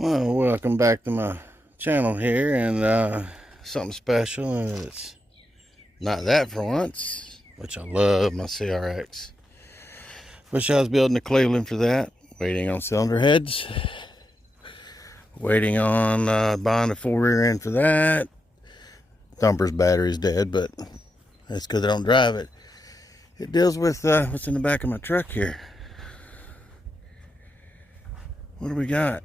Well, welcome back to my channel here, and something special, and it's not that for once, which I love my CRX. Wish I was building a Cleveland for that. Waiting on cylinder heads. Waiting on buying a full rear end for that. Thumper's battery's dead, but that's because I don't drive it. It deals with what's in the back of my truck here. What do we got?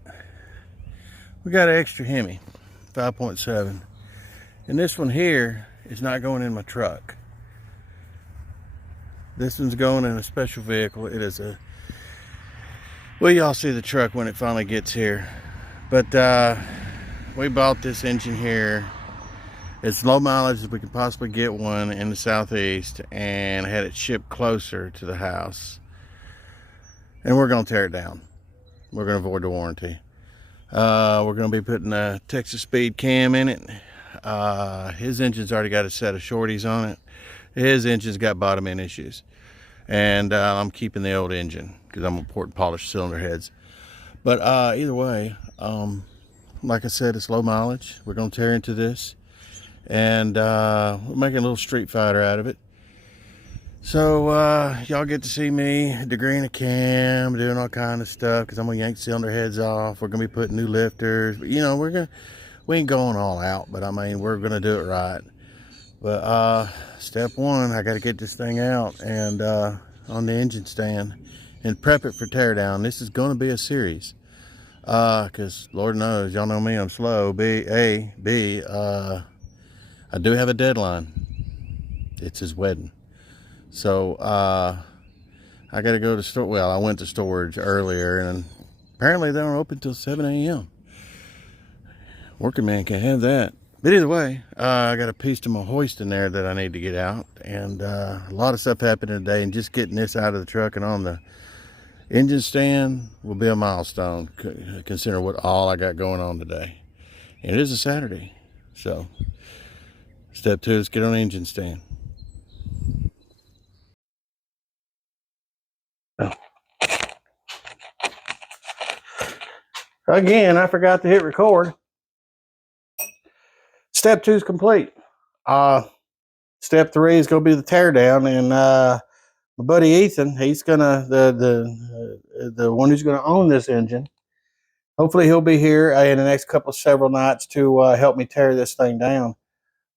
We got an extra Hemi, 5.7. And this one here is not going in my truck. This one's going in a special vehicle. It is a, well, y'all see the truck when it finally gets here. But we bought this engine here. It's low mileage as we can possibly get one in the Southeast, and had it shipped closer to the house. And we're gonna tear it down. We're gonna void the warranty. We're gonna be putting a Texas speed cam in it. His engine's already got a set of shorties on it. His engine's got bottom end issues, and I'm keeping the old engine because I'm gonna port and polish cylinder heads. But either way, like I said, it's low mileage. We're gonna tear into this, and we're making a little street fighter out of it. So y'all get to see me degreeing a cam, doing all kind of stuff, because I'm gonna yank cylinder heads off. We're gonna be putting new lifters, but you know, we ain't going all out, but I mean, we're gonna do it right. But step one, I got to get this thing out and on the engine stand and prep it for teardown. This is going to be a series, because Lord knows, y'all know me, I'm slow. B, I do have a deadline. It's his wedding. So I got to go to store. Well, I went to storage earlier, and apparently they were open till 7 a.m. Working man can't have that. But either way, I got a piece to my hoist in there that I need to get out, and a lot of stuff happened today, and just getting this out of the truck and on the engine stand will be a milestone, considering what all I got going on today. And it is a Saturday, so step two, let's get on the engine stand. Oh. Again, I forgot to hit record. Step two is complete. Step three is going to be the teardown, and my buddy Ethan, he's gonna the one who's gonna own this engine. Hopefully, he'll be here in the next several nights to help me tear this thing down.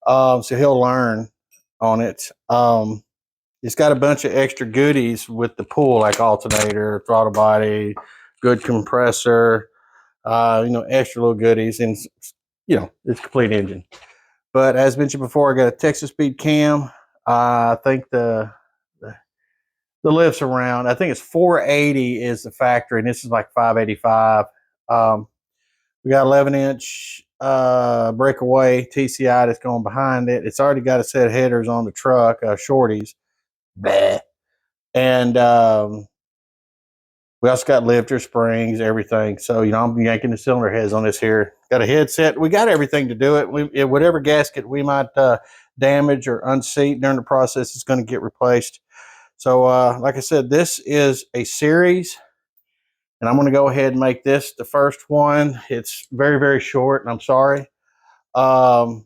So he'll learn on it. It's got a bunch of extra goodies with the pool, like alternator, throttle body, good compressor, you know, extra little goodies, and you know, it's a complete engine. But as mentioned before, I got a Texas speed cam. I think the lifts around, I think it's 480 is the factory, and this is like 585. We got 11-inch breakaway TCI that's going behind it. It's already got a set of headers on the truck, shorties. Bleh. And we also got lifter springs, everything. So, you know, I'm yanking the cylinder heads on this here. Got a headset. We got everything to do it. Whatever gasket we might damage or unseat during the process is going to get replaced. So, like I said, this is a series, and I'm going to go ahead and make this the first one. It's very, very short, and I'm sorry. That's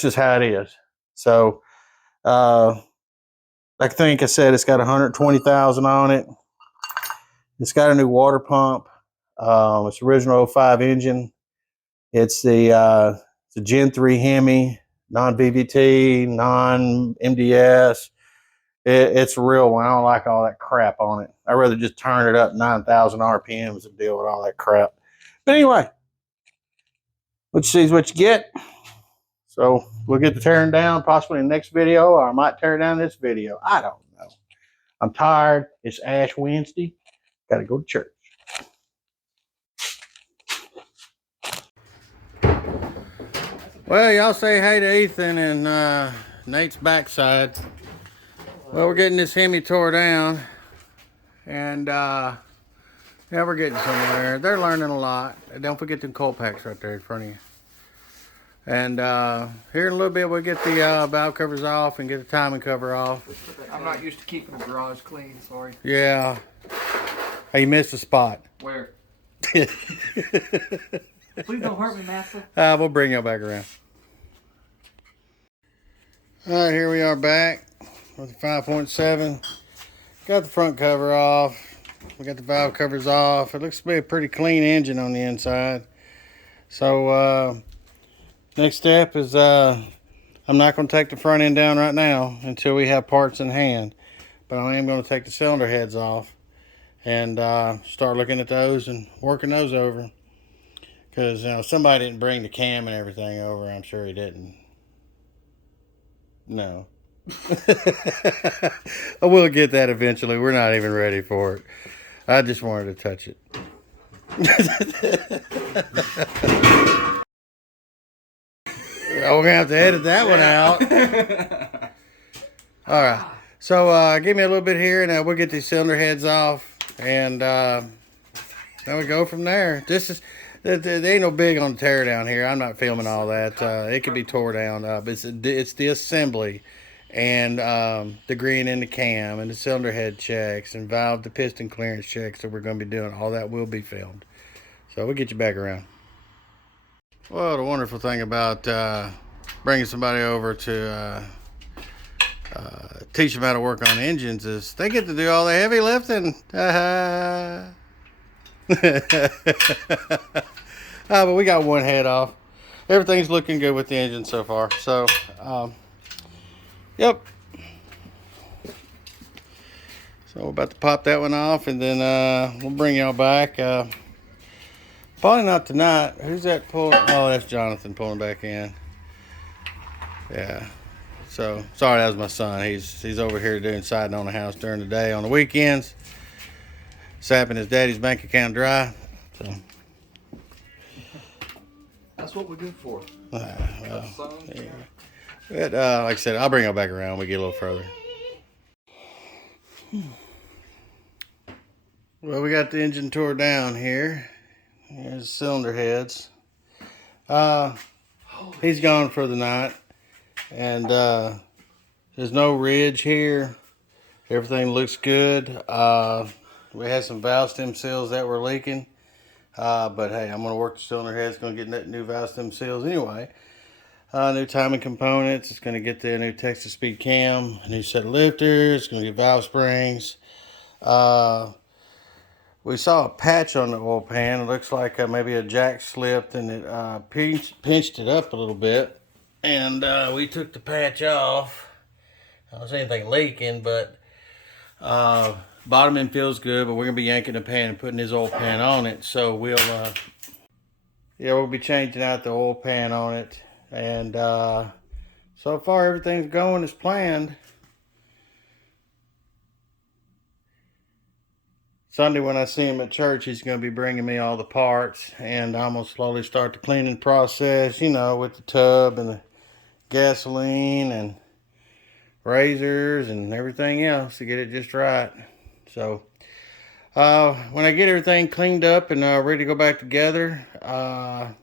just how it is. So, I think I said it's got 120,000 on it. It's got a new water pump. It's original 05 engine. It's the Gen 3 Hemi, non-VVT, non-MDS. It's a real one. I don't like all that crap on it. I'd rather just turn it up 9,000 RPMs and deal with all that crap. But anyway, what you see is what you get. So we'll get the tearing down possibly in the next video, or I might tear down this video. I don't know. I'm tired. It's Ash Wednesday. Got to go to church. Well, y'all say hey to Ethan and Nate's backside. Well, we're getting this Hemi tore down, and yeah, we're getting somewhere. They're learning a lot. Don't forget them cold packs right there in front of you. And here in a little bit, we'll get the valve covers off and get the timing cover off. I'm not used to keeping the garage clean, sorry. Yeah. Hey, you missed a spot. Where? Please don't hurt me, master. We'll bring y'all back around. All right, here we are back with the 5.7. Got the front cover off. We got the valve covers off. It looks to be a pretty clean engine on the inside. So next step is I'm not going to take the front end down right now until we have parts in hand. But I am going to take the cylinder heads off and start looking at those and working those over. Because somebody didn't bring the cam and everything over. I'm sure he didn't. No. I will get that eventually. We're not even ready for it. I just wanted to touch it. We're going to have to edit that one out. All right. So give me a little bit here and we'll get these cylinder heads off. And then we go from there. This is... There ain't no big on the tear down here. I'm not filming all that. It can be tore down. But it's the assembly and the green in the cam and the cylinder head checks and valve to piston clearance checks that we're going to be doing. All that will be filmed. So we'll get you back around. Well, the wonderful thing about bringing somebody over to teach them how to work on engines is they get to do all the heavy lifting. But we got one head off. Everything's looking good with the engine so far. So, yep. So we're about to pop that one off, and then we'll bring y'all back. Probably not tonight. Who's that pulling? Oh, that's Jonathan pulling back in. Yeah. So sorry, that was my son. He's over here doing siding on the house during the day. On the weekends, sapping his daddy's bank account dry. So. That's what we're good for. Yeah. But, like I said, I'll bring y'all back around when we get a little further. Well, we got the engine tore down here. Here's the cylinder heads. He's gone for the night. And there's no ridge here. Everything looks good. We had some valve stem seals that were leaking. But hey, I'm going to work the cylinder heads. Going to get new valve stem seals anyway. New timing components. It's going to get the new Texas speed cam. A new set of lifters. It's going to get valve springs. We saw a patch on the oil pan. It looks like maybe a jack slipped and it pinched it up a little bit. And we took the patch off. I don't see anything leaking, but bottom end feels good, but we're gonna be yanking the pan and putting this oil pan on it. So we'll be changing out the oil pan on it. And so far everything's going as planned. Sunday when I see him at church, he's gonna be bringing me all the parts, and I'm gonna slowly start the cleaning process, with the tub and the gasoline and razors and everything else to get it just right. So when I get everything cleaned up and ready to go back together, and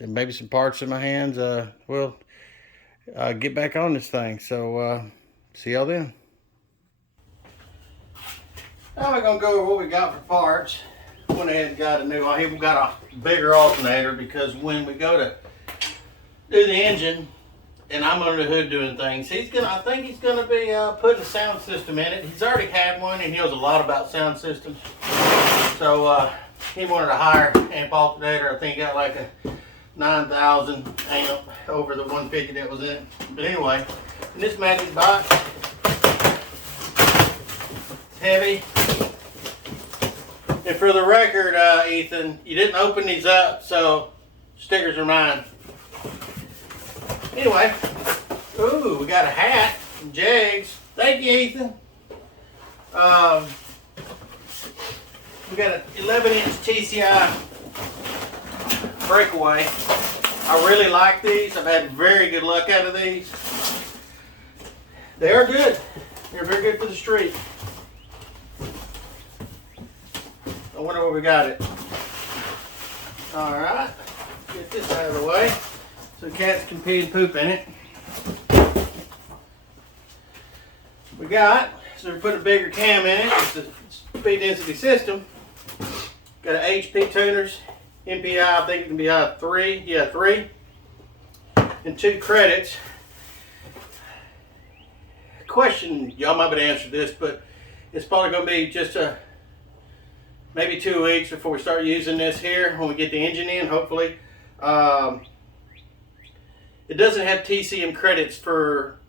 maybe some parts in my hands, we'll get back on this thing. So see y'all then. Now we're gonna go over what we got for parts. Went ahead and got we got a bigger alternator because when we go to do the engine and I'm under the hood doing things, I think he's gonna be putting a sound system in it. He's already had one and he knows a lot about sound systems. So he wanted a higher amp alternator. I think he got like a 9,000 amp over the 150 that was in it. But anyway, in this magic box, heavy. And for the record, Ethan, you didn't open these up, so stickers are mine. Anyway, ooh, we got a hat from Jags. Thank you, Ethan. We got an 11-inch TCI breakaway. I really like these. I've had very good luck out of these. They are good. They're very good for the street. I wonder where we got it. Alright, get this out of the way so cats can pee and poop in it. So we put a bigger cam in it. It's a speed density system. Got an HP tuners, MPI, I think it can be 3, yeah 3, and 2 credits. Question, y'all might be able to answer this, but it's probably going to be just maybe 2 weeks before we start using this here when we get the engine in, hopefully. It doesn't have TCM credits for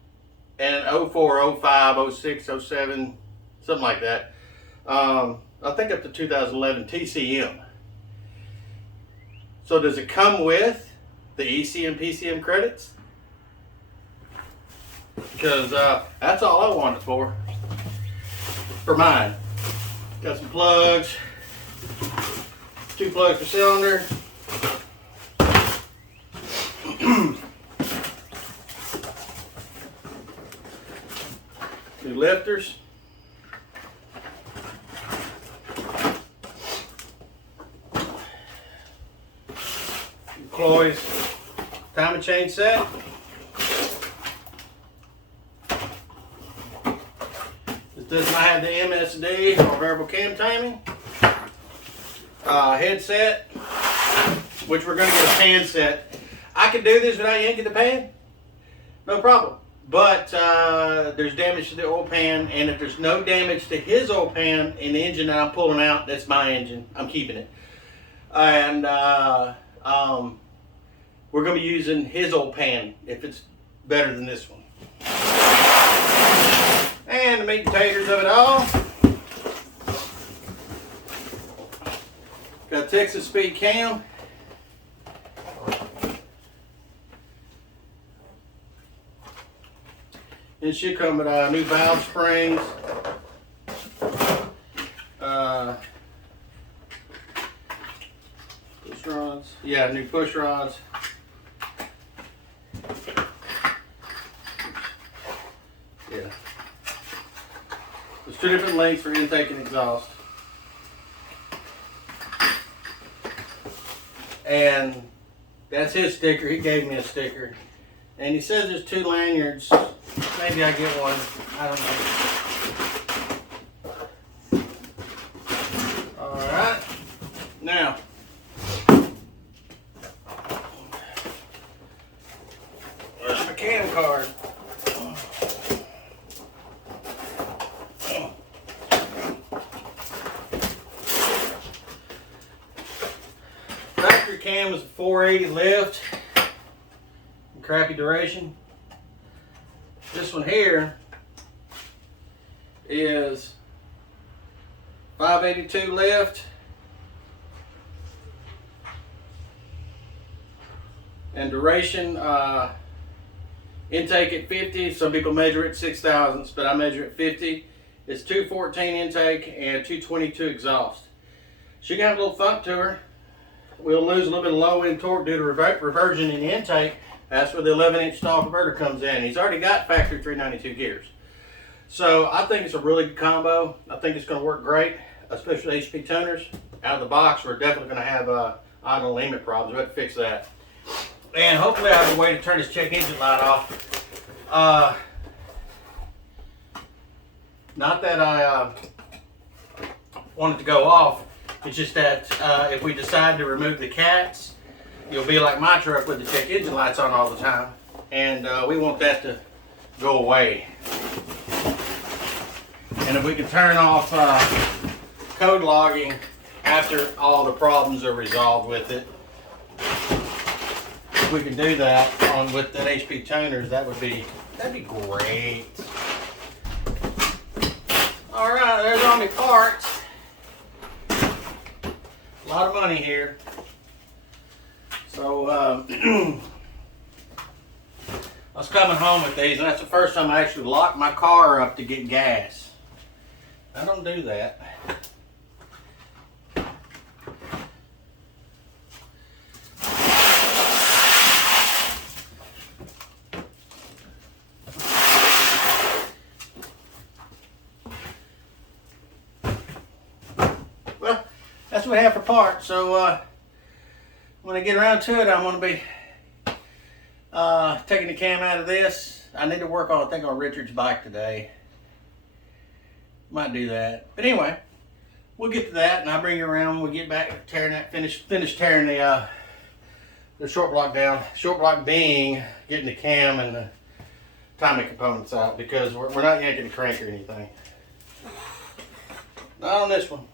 an 04, 05, 06, 07, something like that. I think up to 2011 TCM. So does it come with the ECM, PCM credits? Because that's all I want it for mine. Got some plugs, 2 plugs per cylinder. 2 lifters. Chloe's timing chain set. This does not have the MSD or variable cam timing. Headset, which we're going to get a pan set. I can do this without yanking the pan, no problem. But there's damage to the oil pan, and if there's no damage to his oil pan in the engine that I'm pulling out, that's my engine. I'm keeping it. And we're going to be using his old pan if it's better than this one. And the meat and taters of it all. Got Texas Speed Cam. It should come with new valve springs. Push rods. Yeah, new push rods. Yeah. There's 2 different lengths for intake and exhaust. And that's his sticker. He gave me a sticker. And he says there's 2 lanyards. Maybe I get one. I don't know. Alright. Now. Where's my cam card? Factory cam is a 480 lift. Crappy duration. This one here is 582 lift and duration. Intake at 50. Some people measure it 6 thousandths, but I measure it 50. It's 214 intake and 222 exhaust. She got a little thump to her. We'll lose a little bit of low end torque due to reversion in the intake. That's where the 11-inch stall converter comes in. He's already got factory 392 gears. So I think it's a really good combo. I think it's going to work great, especially HP tuners. Out of the box, we're definitely going to have idle alignment problems. We have to fix that. And hopefully I have a way to turn this check engine light off. Not that I want it to go off. It's just that if we decide to remove the cats, you'll be like my truck with the check engine lights on all the time. And we want that to go away. And if we can turn off code logging after all the problems are resolved with it, if we can do that with that HP tuners, that'd be great. All right, there's all my parts. A lot of money here. So I was coming home with these, and that's the first time I actually locked my car up to get gas. I don't do that. Well, that's what we have for parts. So when I get around to it, I'm going to be taking the cam out of this. I need to work on Richard's bike today. Might do that. But anyway, we'll get to that, and I'll bring you around when we get back tearing that, finish tearing the short block down. Short block being getting the cam and the timing components out, because we're not yanking the crank or anything. Not on this one.